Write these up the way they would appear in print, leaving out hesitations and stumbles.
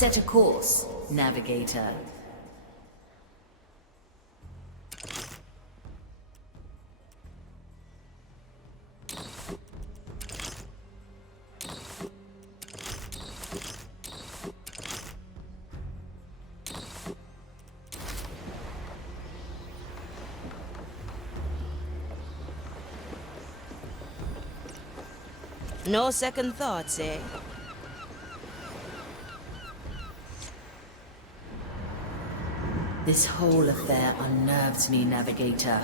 Set a course, navigator. No second thoughts, eh? This whole affair unnerves me, Navigator.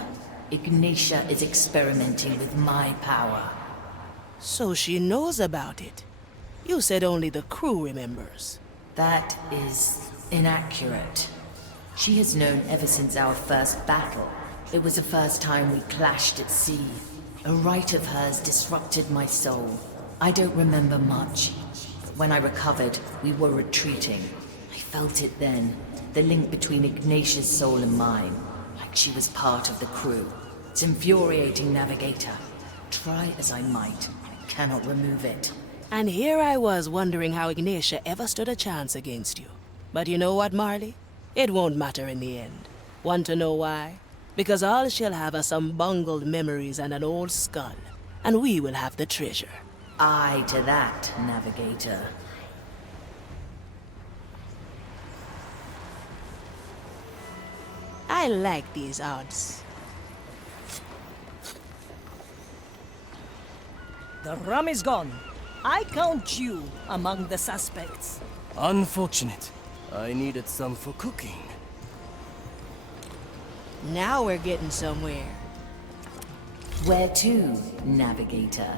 Ignatia is experimenting with my power. So she knows about it. You said only the crew remembers. That is inaccurate. She has known ever since our first battle. It was the first time we clashed at sea. A rite of hers disrupted my soul. I don't remember much, but when I recovered, we were retreating. I felt it then, the link between Ignatia's soul and mine, like she was part of the crew. It's infuriating, Navigator. Try as I might, I cannot remove it. And here I was wondering how Ignatia ever stood a chance against you. But you know what, Marley? It won't matter in the end. Want to know why? Because all she'll have are some bungled memories and an old skull. And we will have the treasure. Aye to that, Navigator. I like these odds. The rum is gone. I count you among the suspects. Unfortunate. I needed some for cooking. Now we're getting somewhere. Where to, Navigator?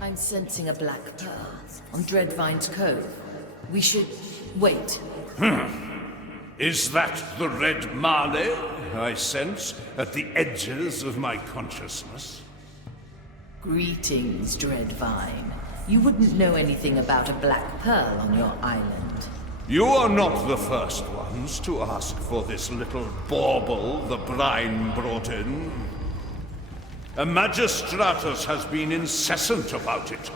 I'm sensing a black pearl on Dreadvine's Cove. We should wait. Is that the red Marley I sense at the edges of my consciousness? Greetings, Dreadvine. You wouldn't know anything about a black pearl on your island. You are not the first ones to ask for this little bauble the brine brought in. A magistratus has been incessant about it.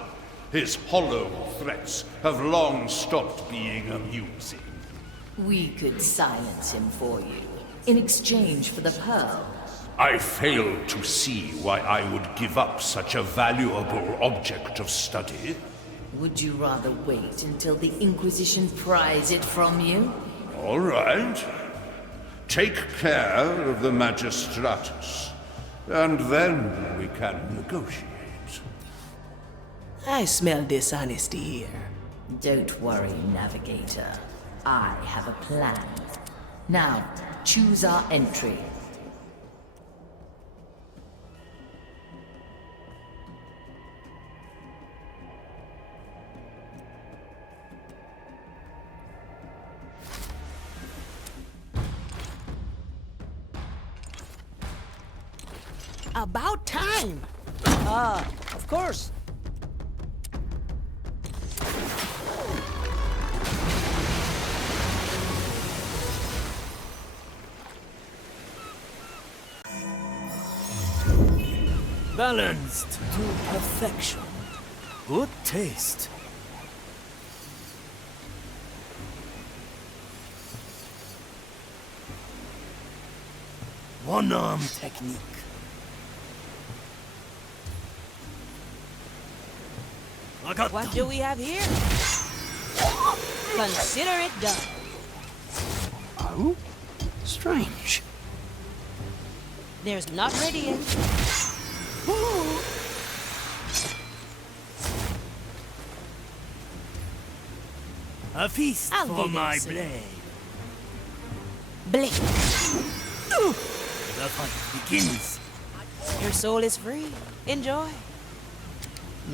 His hollow threats have long stopped being amusing. We could silence him for you, in exchange for the pearl. I fail to see why I would give up such a valuable object of study. Would you rather wait until the Inquisition pries it from you? All right. Take care of the magistratus. And then we can negotiate. I smell dishonesty here. Don't worry, Navigator. I have a plan. Now, choose our entry. About time! Ah, of course. Balanced to perfection. Good taste. One-arm technique. What do we have here? Consider it done. Oh? Strange. There's not radiant. A feast I'll for give my you some. blade. Blink. The fight begins. Your soul is free. Enjoy.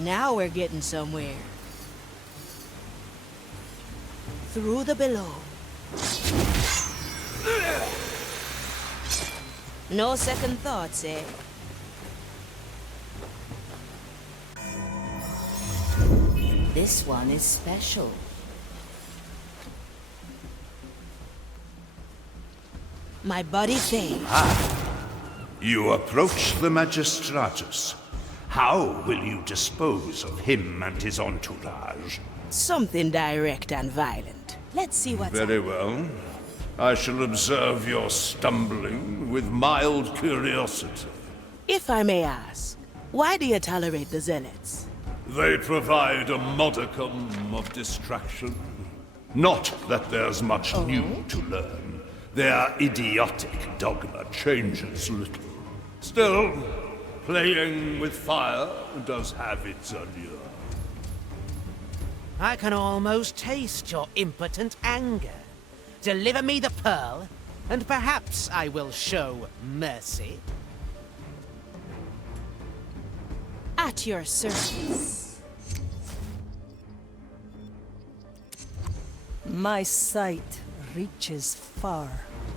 Now we're getting somewhere. Through the below. No second thoughts, eh? This one is special. My body failed. You approach the Magistratus. How will you dispose of him and his entourage? Something direct and violent. Let's see what's Very well. I shall observe your stumbling with mild curiosity. If I may ask, why do you tolerate the Zealots? They provide a modicum of distraction. Not that there's much new to learn. Their idiotic dogma changes little. Still, playing with fire does have its allure. I can almost taste your impotent anger. Deliver me the pearl, and perhaps I will show mercy. At your service. My sight reaches far.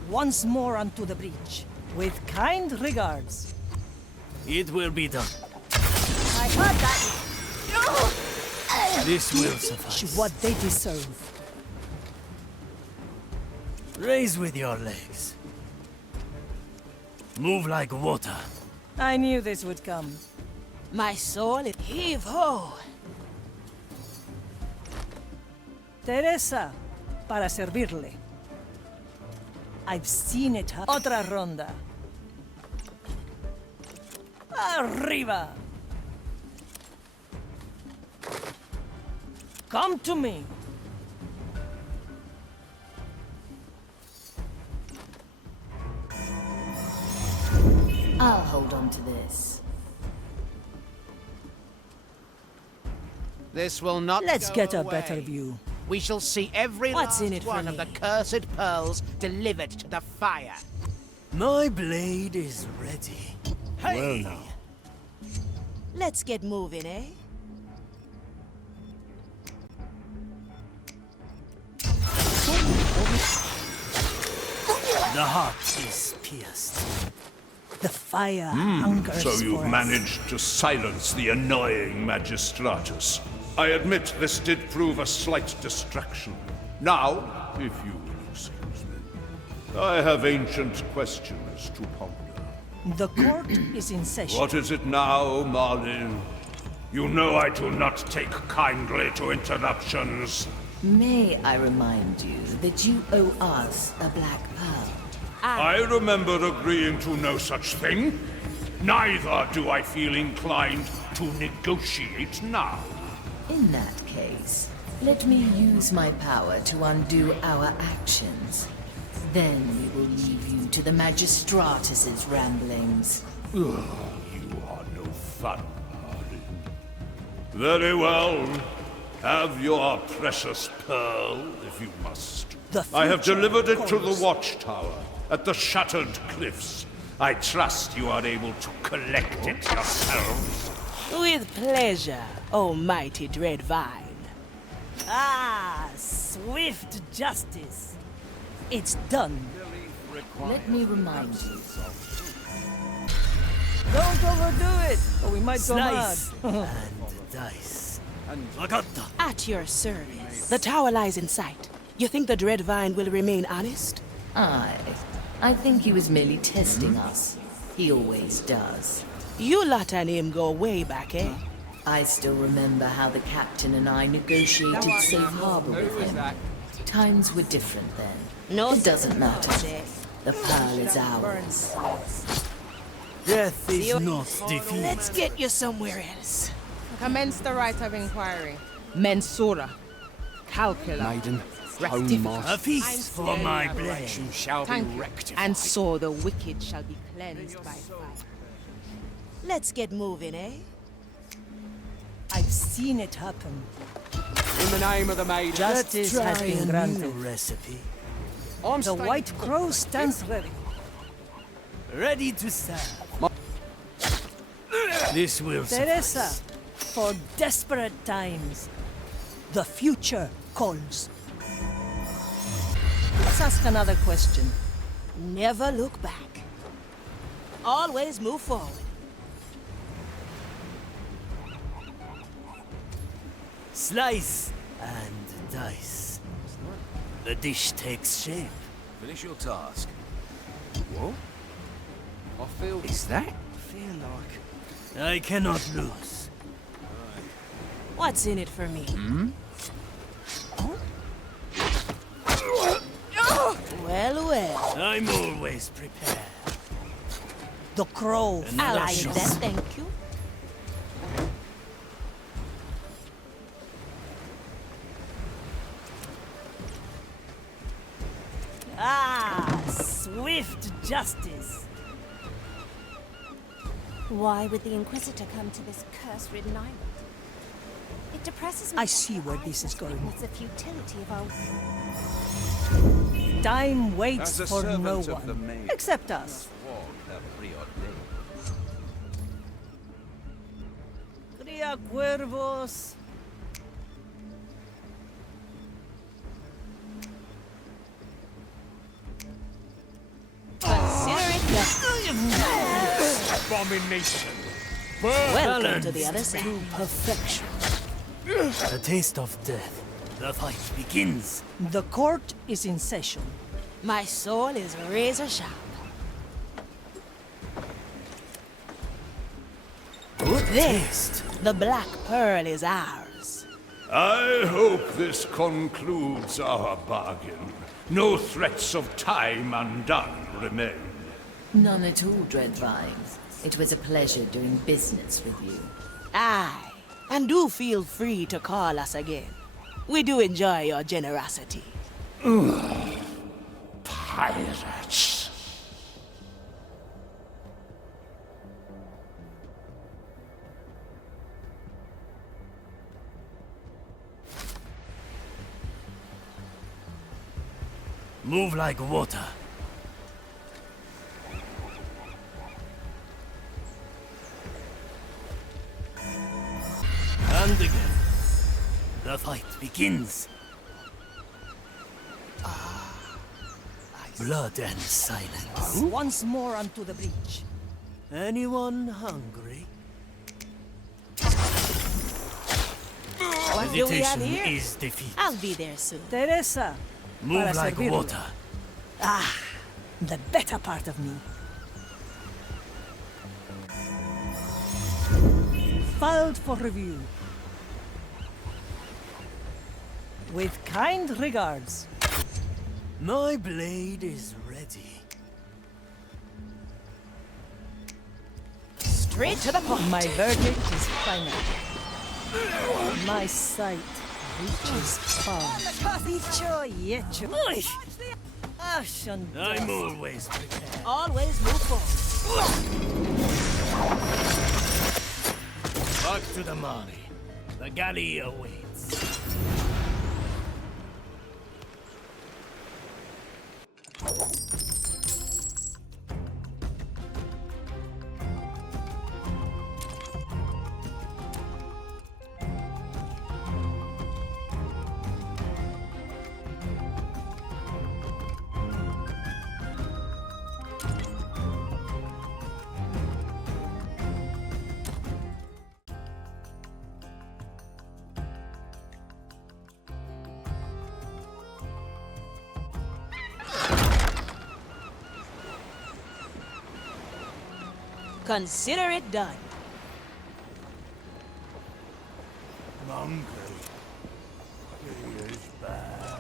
Once more onto the breach. With kind regards. It will be done. I heard that. This will suffice. What they deserve. Raise with your legs. Move like water. I knew this would come. My soul is heave-ho. Teresa, para servirle. I've seen it. Otra ronda. Arriba. Come to me. I'll hold on to this. This will not Let's go get a away. better view. We shall see every What's last in it for one of me? the cursed pearls delivered to the fire. My blade is ready. Hey! Well now. Let's get moving, eh? The heart is pierced. The fire hungers So you've for us. managed to silence the annoying Magistratus. I admit this did prove a slight distraction. Now, if you will excuse me, I have ancient questions to ponder. The court is in session. What is it now, Marlin? You know I do not take kindly to interruptions. May I remind you that you owe us a black pearl? I remember agreeing to no such thing. Neither do I feel inclined to negotiate now. In that case, let me use my power to undo our actions. Then we will leave you to the Magistratus's ramblings. You are no fun, Marlin. Very well. Have your precious pearl, if you must. The I have future delivered it to the calls. watchtower at the Shattered Cliffs. I trust you are able to collect it yourselves. With pleasure, oh mighty dread vine. Ah, swift justice. It's done. Let me remind you. Don't overdo it, or we might go mad. Slice and dice. Agatta. At your service. The tower lies in sight. You think the dread vine will remain honest? I think he was merely testing us. He always does. You lot and him go way back, eh? I still remember how the captain and I negotiated safe harbor with him. Times were different then. No It doesn't matter. eh? The pearl is ours. Death is not defeat. Let's get you somewhere else. Commence the right of inquiry. Mensura. Calcula. Maiden, Rectificus. a feast for my blade. Thank you. And so the wicked shall be cleansed by fire. Let's get moving, eh? I've seen it happen. In the name of the maid. Justice has Try been a new granted. recipe. The White Crow stands ready. Ready to serve. This will Teresa, suffice. for desperate times, the future calls. Let's ask another question. Never look back. Always move forward. Slice and dice. The dish takes shape. Finish your task. What? I feel... Is that? Feel like I cannot lose. What's in it for me? Well, well. I'm always prepared. The crow. I like that, thank you. Ah, swift justice. Why would the Inquisitor come to this curse-ridden island? It depresses me. I see where this is going. Witness the futility of our... Time waits As a for servant no of the one, maid, except us. swore her preordained. Cría cuervos. Consider it done. Abomination! Welcome to the other side. Perfection. A taste of death. The fight begins. The court is in session. My soul is razor sharp. Good taste. The Black Pearl is ours. I hope this concludes our bargain. No threats of time undone remain. None at all, Dreadvine. It was a pleasure doing business with you. Aye, and do feel free to call us again. We do enjoy your generosity. Pirates! Move like water. And again. The fight begins. Blood and silence. Once more onto the breach. Anyone hungry? What do we have Hesitation here? is defeat. I'll be there soon. Teresa. Move para like servirle. water. Ah, the better part of me. Filed for review. With kind regards. My blade is ready. Straight to the point. My verdict is final. My sight reaches far. Dicho y hecho. Ashen I'm always prepared. Always move forward. Back to the Mari. The galley awaits. Consider it done. Hungry. He is bad.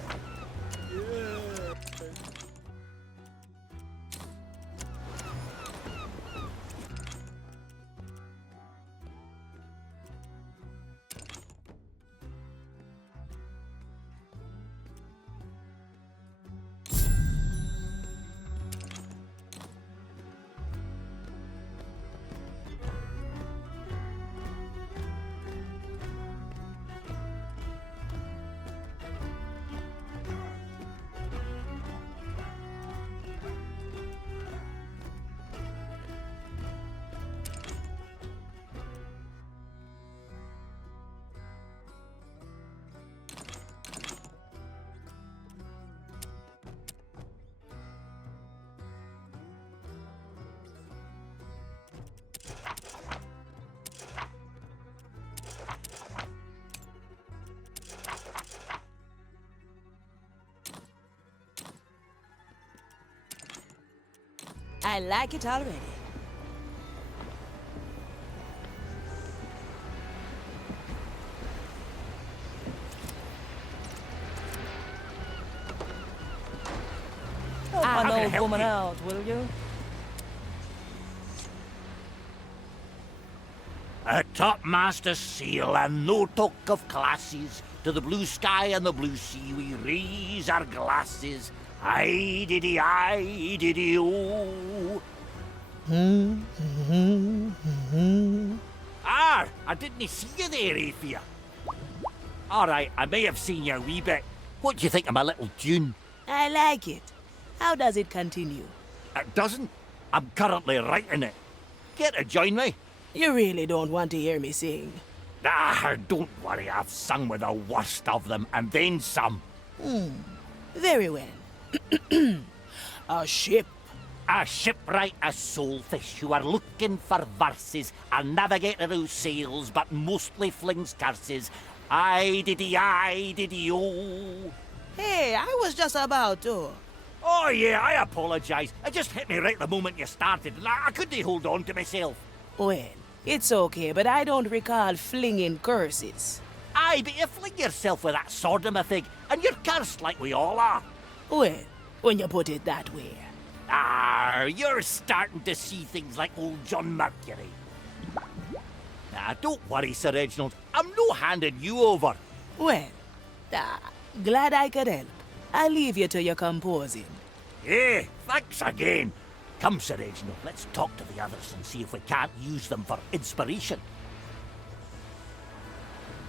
I like it already. Help an old woman out, will you? A topmaster sail and no talk of classes. To the blue sky and the blue sea we raise our glasses. Aye diddy, oh. I didn't see you there, Afia. Alright, I may have seen you a wee bit. What do you think of my little tune? I like it. How does it continue? It doesn't. I'm currently writing it. Care to join me? You really don't want to hear me sing. Don't worry, I've sung with the worst of them, and then some. Very well. A ship. A shipwright, a soulfish who are looking for verses, a navigator who sails but mostly flings curses. Aye diddy, oh. Hey, I was just about to. Oh yeah, I apologise. It just hit me right the moment you started, and I couldn't hold on to myself. Well, it's okay, but I don't recall flinging curses. Aye, but you fling yourself with that sodom thing, and you're cursed like we all are. Well, when you put it that way. You're starting to see things like old John Mercury. Don't worry, Sir Reginald. I'm no handing you over. Well, glad I could help. I'll leave you to your composing. Yeah, thanks again. Come, Sir Reginald, let's talk to the others and see if we can't use them for inspiration.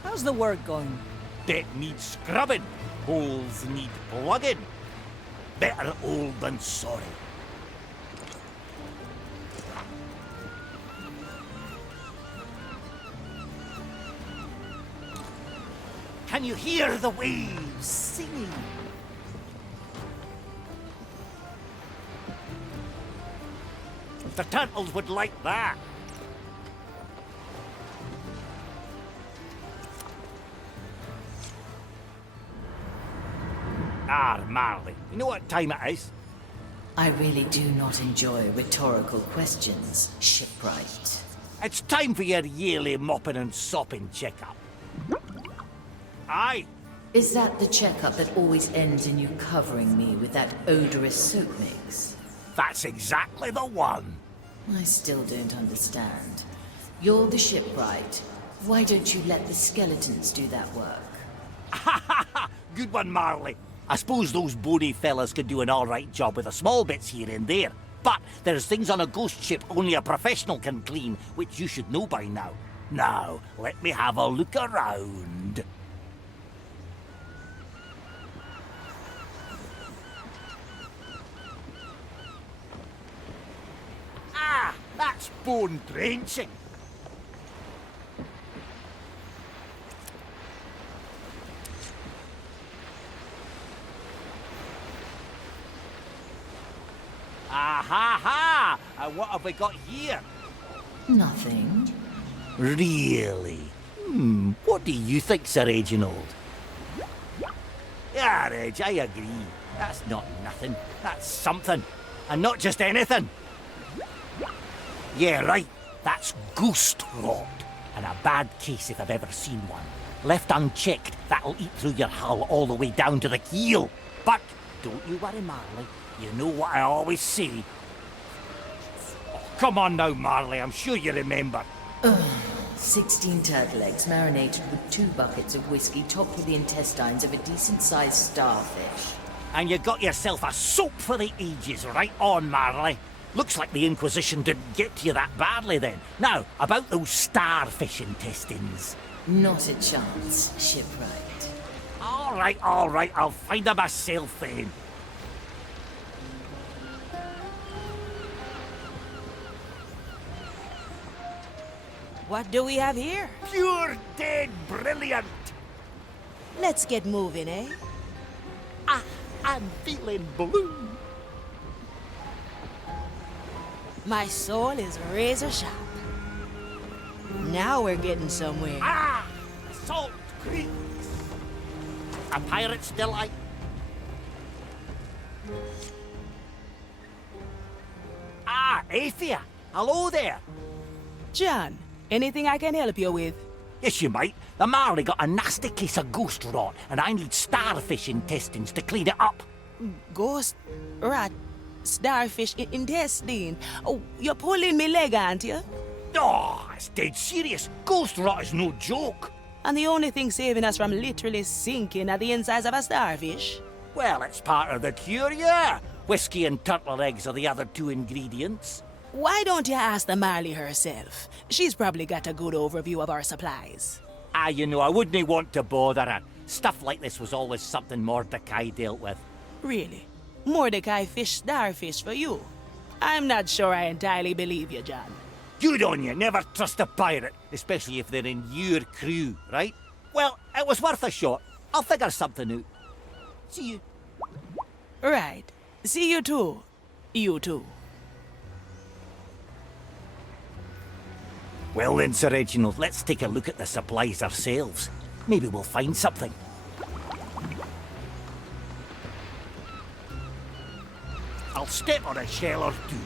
How's the work going? Deck needs scrubbing. Holes need plugging. Better old than sorry. Can you hear the waves singing? The turtles would like that. Marley, you know what time it is? I really do not enjoy rhetorical questions, shipwright. It's time for your yearly mopping and sopping checkup. Aye. Is that the checkup that always ends in you covering me with that odorous soap mix? That's exactly the one. I still don't understand. You're the shipwright. Why don't you let the skeletons do that work? Good one, Marley. I suppose those bony fellas could do an alright job with the small bits here and there. But there's things on a ghost ship only a professional can clean, which you should know by now. Now, let me have a look around. That's bone drenching. Ha! What have we got here? Nothing. Really? What do you think, Sir Reginald? Yeah, Reg, I agree. That's not nothing. That's something. And not just anything. Yeah, right. That's ghost rot. And a bad case if I've ever seen one. Left unchecked, that'll eat through your hull all the way down to the keel. But don't you worry, Marley. You know what I always say. Oh, come on now, Marley. I'm sure you remember. 16 turtle eggs marinated with 2 buckets of whiskey topped with the intestines of a decent-sized starfish. And you got yourself a soap for the ages, right on, Marley. Looks like the Inquisition didn't get to you that badly then. Now, about those starfish intestines. Not a chance, shipwright. All right, I'll find them myself then. What do we have here? Pure dead brilliant. Let's get moving, eh? I'm feeling blue. My soul is razor sharp. Now we're getting somewhere. Salt Creeks. A pirate's delight. Ah, Afia! Hello there! John, anything I can help you with? Yes, you might. The Marley got a nasty case of ghost rot, and I need starfish intestines to clean it up. Ghost, rat, starfish, intestine. Oh, you're pulling me leg, aren't you? Oh, it's dead serious. Ghost rot is no joke. And the only thing saving us from literally sinking at the insides of a starfish? Well, it's part of the cure, yeah. Whiskey and turtle eggs are the other two ingredients. Why don't you ask the Marley herself? She's probably got a good overview of our supplies. Ah, you know, I wouldn't want to bother her. Stuff like this was always something Mordechai dealt with. Really? Mordechai fished starfish for you? I'm not sure I entirely believe you, John. Good on you. Never trust a pirate, especially if they're in your crew, right? Well, it was worth a shot. I'll figure something out. See you. Right. See you too. You too. Well then, Sir Reginald, let's take a look at the supplies ourselves. Maybe we'll find something. I'll step on a shell or two.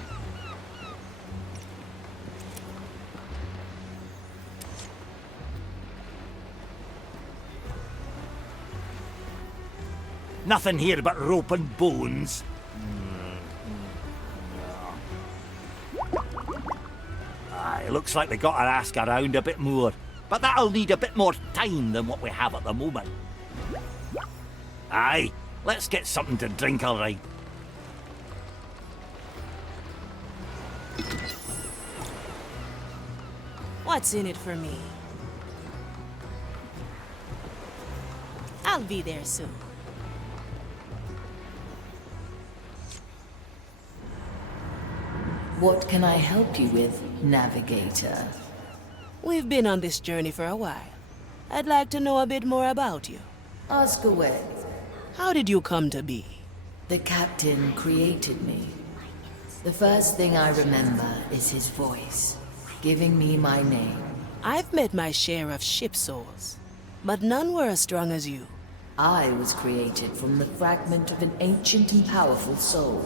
Nothing here but rope and bones. It looks like they got to ask around a bit more. But that'll need a bit more time than what we have at the moment. Aye, let's get something to drink, all right. What's in it for me? I'll be there soon. What can I help you with, Navigator? We've been on this journey for a while. I'd like to know a bit more about you. Ask away. How did you come to be? The captain created me. The first thing I remember is his voice, giving me my name. I've met my share of ship souls, but none were as strong as you. I was created from the fragment of an ancient and powerful soul.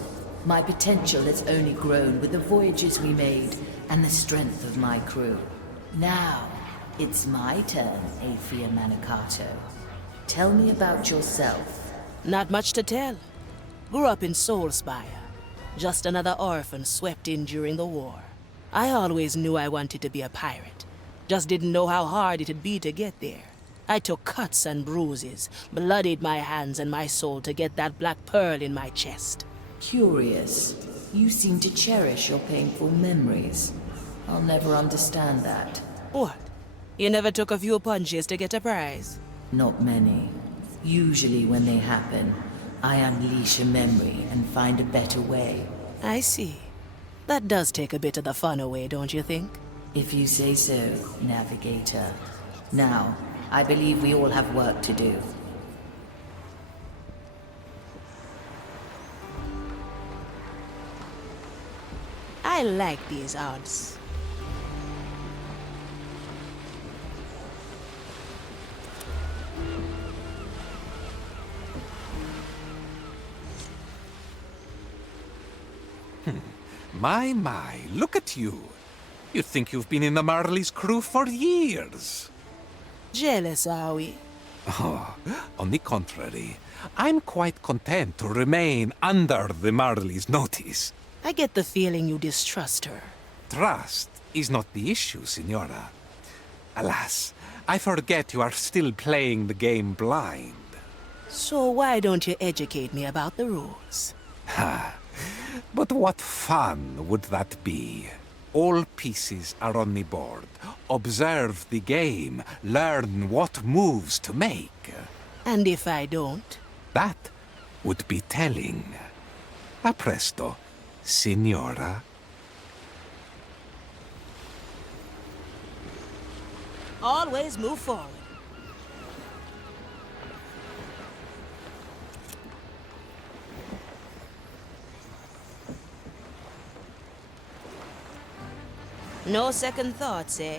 My potential has only grown with the voyages we made and the strength of my crew. Now, it's my turn, Afia Manicato. Tell me about yourself. Not much to tell. Grew up in Soulspire. Just another orphan swept in during the war. I always knew I wanted to be a pirate. Just didn't know how hard it'd be to get there. I took cuts and bruises, bloodied my hands and my soul to get that black pearl in my chest. Curious. You seem to cherish your painful memories. I'll never understand that. What? You never took a few punches to get a prize? Not many. Usually when they happen, I unleash a memory and find a better way. I see. That does take a bit of the fun away, don't you think? If you say so, Navigator. Now, I believe we all have work to do. I like these odds. My, look at you. You think you've been in the Marley's crew for years. Jealous, are we? Oh, on the contrary, I'm quite content to remain under the Marley's notice. I get the feeling you distrust her. Trust is not the issue, Signora. Alas, I forget you are still playing the game blind. So why don't you educate me about the rules? Ha! But what fun would that be? All pieces are on the board. Observe the game. Learn what moves to make. And if I don't? That would be telling. A presto, Signora. Always move forward. No second thoughts, eh?